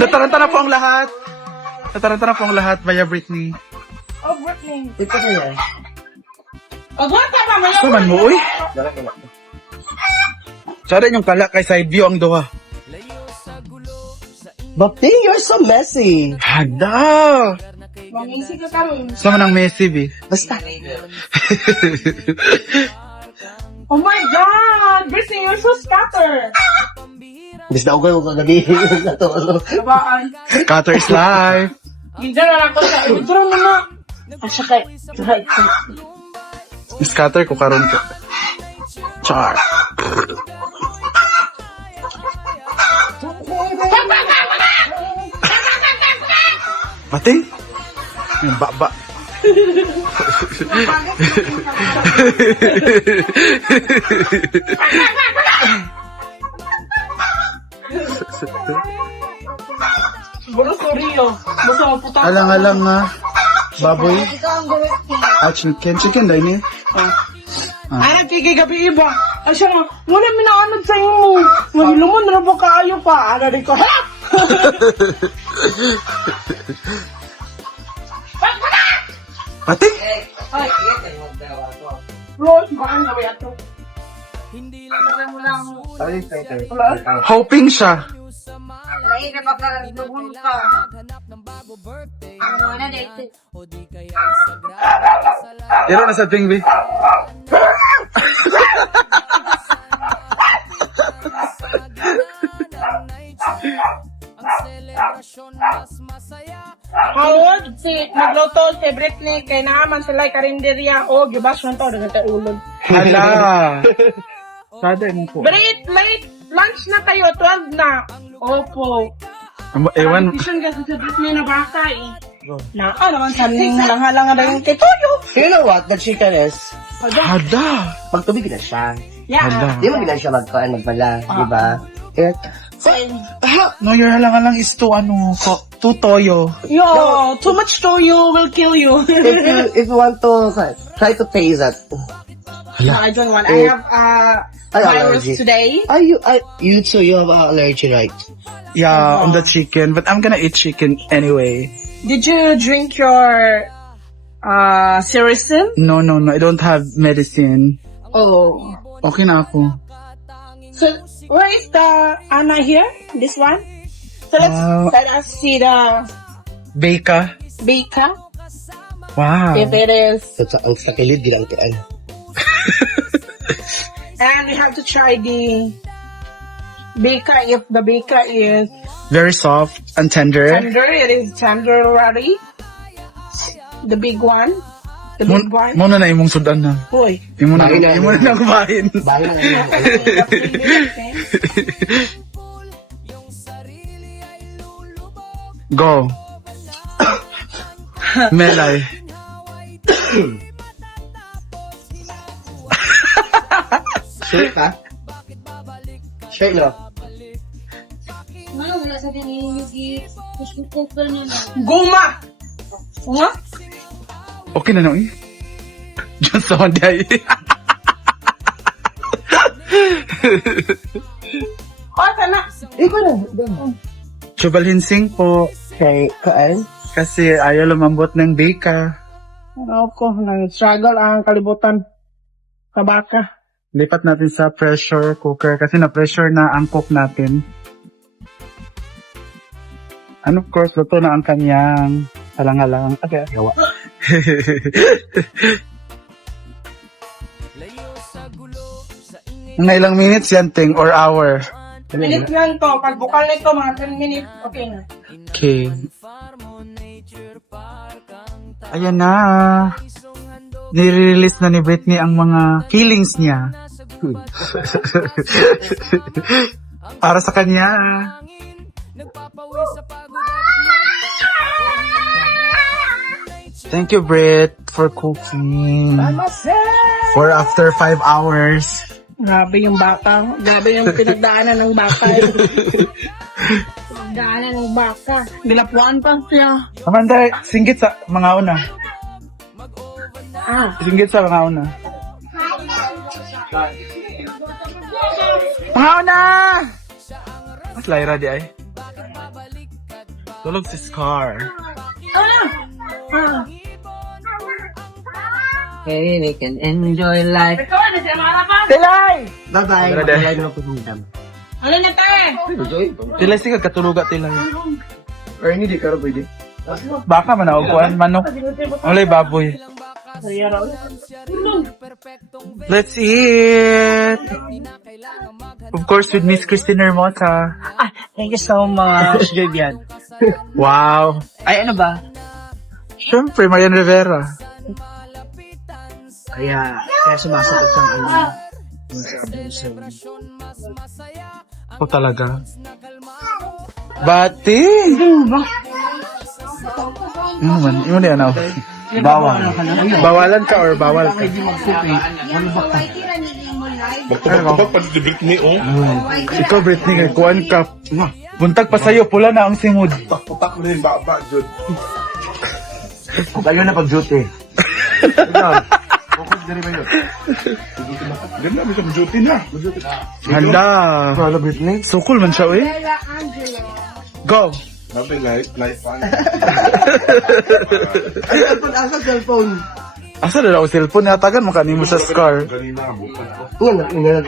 Nataranta na po ang lahat. Nataranta na po ang lahat via Britney. Oh, Britney. Ito na yan. Pagwata pa mo Gusto man mo, uy. Sada yung kala kay side view ang duha. Bapti, you're so messy. Hada! Mangisi ka karon. Sama ng Messi, be. Basta. Oh my God! Britney, you're so scattered. Bis na ako kayo kagabihin na to. Babaan. Cutter is life. Ginda na lang ko sa intro mo na. Asya kay. Right. Scatter ko karon ko. Char. Pati? Yung baba. Siguro sorry oh. Basta maputa. Alang-alang nga. Baboy. Ikaw ang gawin. Ah, chicken. Chicken dahil niya. Ay, nagkikay gabi iba. Ay siya nga, wala minaanod sa iyo mo. Mahilumon na ba kaayo pa? Ano rin ko, ha? Pati? Rose, baka ang gawin ato. Hoping siya. Ay, napakalugon ka. Ano na dito? Iro na sa ting, be. Hawag si magluto si Britney kay naaman sila karinderya o gibas man to dagat ulod. Hala. Sada mo po. Brit, late lunch na tayo 12 na. Opo. Ewan. Isang kasi si Britney na baka eh. Na naman saning halang-halang na yung tituyo. You know what? The chicken is, Hada. magtubig na siya. Yeah. Hala. Di mo gina siya magpala, di ba? Eh, No, your halang-halang is to to toyo. Yo, too much toyo will kill you. if you want to try to taste that. No, I don't want. I have virus allergy. today. You too, you have allergy, right? Yeah, on the chicken, but I'm gonna eat chicken anyway. Did you drink your Sericin? No, I don't have medicine. Oh. Okay na ako. So where is the Anna here? This one? So let us see the Beka. Bika. Wow. If it is, Ang sakilid, ginangtian. and we have to try the Bika. If the Bika is Very soft and tender. tender, it is tender already. The big one. The big one. Muna na imong sudan na. Boy. Imo na Bahin na. kumain. Bahay na lang. Go. Melay. Sure ka? Sure, no? Guma. Nga? Okay na no eh. Just sa day. Kota na. Ikaw na. Chubalhinsing po. Kay, kaan? Kasi ayaw lumambot ng beka. Ako, nag-struggle ang kalibutan sa baka. Lipat natin sa pressure cooker kasi na-pressure na ang cook natin. And of course, luto na ang kanyang halang-halang. Okay. Gawa. Mga ilang minutes yan, Ting, or hour? Minute lang to. Pag bukal nito, mga 10 minutes, okay na. Okay. Ayan na. Nire-release na ni Britney ang mga feelings niya. Para sa kanya. Thank you, Brit, for cooking. For after 5 hours. Grabe yung baka. Grabe yung pinagdaanan ng baka. Pinagdaanan ng baka. Dilapuan pa siya. Amanda, singgit sa mga una. Singgit sa mga una. Mga una! Mas Lyra di ay. Tulog si Scar. Hey, we can enjoy life. Tilay! Bye-bye. Tara, dahil. Bye-bye na po hingam. Ano na tayo? Enjoy. Tilay sige katuluga tilay. Or hindi ka rin pwede. Baka manauguan manok. Ulay baboy. Let's eat! Of course, with Miss Christine Hermosa. Thank you so much, Julian. Wow! Ay, ano ba? Siyempre, Marian Rivera. Kaya sumasagot siyang ano. Ako talaga. Bati! Ano man? Yun yan ako. Bawal. Bawalan ka or bawal ka? Ikaw, Britney, kuhan ka. Buntag pa sa'yo, pula na ang simod. Putak mo na yung baba, Jud. Tayo na pag-duty. Ganda, may duty na. Handa. Ano, Britney? Sukul man siya, eh. Go! Sabi, light fan. Ay, asa cellphone? Asa na ako cellphone? Natagan mo kanimo sa Scar. Kanina, bukan ko. Nga, ingat.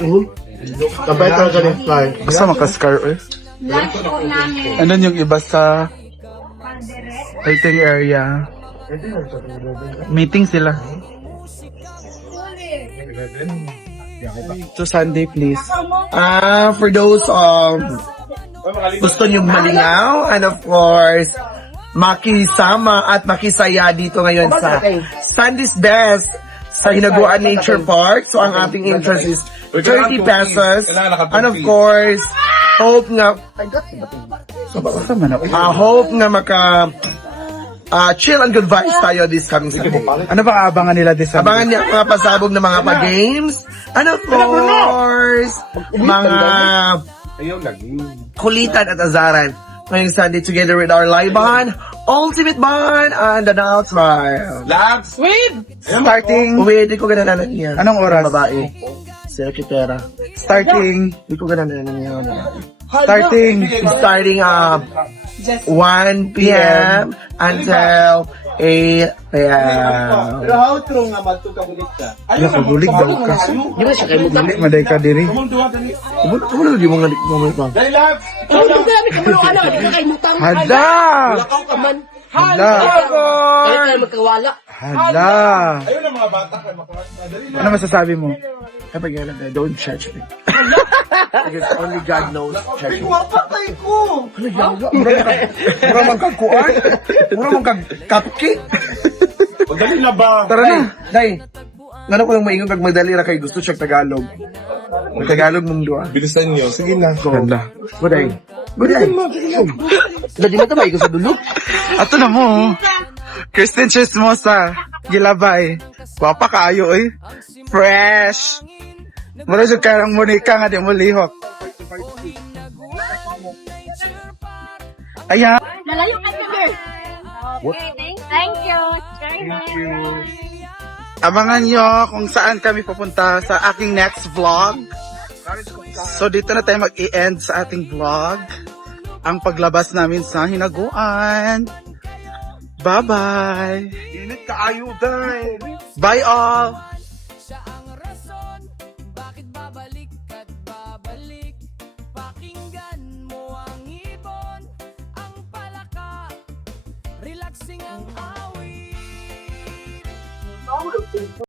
Kapay ka ka ng fly. Basta maka-Scar, eh. Ano yung iba sa waiting area? Meeting sila. To Sunday, please. For those gusto nyo malingaw, and of course, makisama at makisaya dito ngayon sa Sunday's Best sa Hinaguan Nature Park. So, ang ating interest is 30 pesos. And of course, hope nga, Basta man ako. hope nga chill and good vibes tayo this coming Sunday. Ano ba abangan nila this Sunday? Abangan niya ang mga pasabog na mga pa-games. And of course, mga Ayaw lagi. kulitan at azaran ngayong Sunday together with our live band, Ultimate Band, and the Now Smile. Lags! Wait! Starting. Uwi, di ko ganananan niya. Anong oras? Babae. Sekretera. Starting. Di ko ganananan niya. Starting. Starting 1 p.m. until 8 p.m. how true nga matugkabulit ka? Nakagulig daw ka. Di ba siya kayo mo? Dili, maday ka diri. Kumulo di mo nga mo ito. Dali, Lags! Hada! Hada! Hada! Ayaw na mga bata kayo makakas. Dali na. Ano masasabi mo? Kapag yan, don't judge me. Because only God knows. Judge me. Patay ko! Mura mang kagkuan. Mura mang kagkapki. Dali na ba? Tara na. Day, ngano ko yung maingon kag magdali ra kay gusto siya Tagalog. Tagalog mong duwa. Bilisan niyo. Sige na. Hada. Goday. Goday. Dadi mo tamay ko sa dulog. Ato na mo. Kristen Chismosa. Gilabay. Guwapa kaayo eh. Fresh. Mura siya karang Monica nga di mo lihok. Ayan. Malayo ka girl. Okay, thank you. Thank you. Abangan nyo kung saan kami pupunta sa aking next vlog. So dito na tayo mag-i-end sa ating vlog. Ang paglabas namin sa Hinaguan. Bye-bye. Init ka ayo, day. Bye all. Siya ang rason, bakit babalik at babalik. Pakinggan mo ang ibon, ang palaka, relaxing ang awit.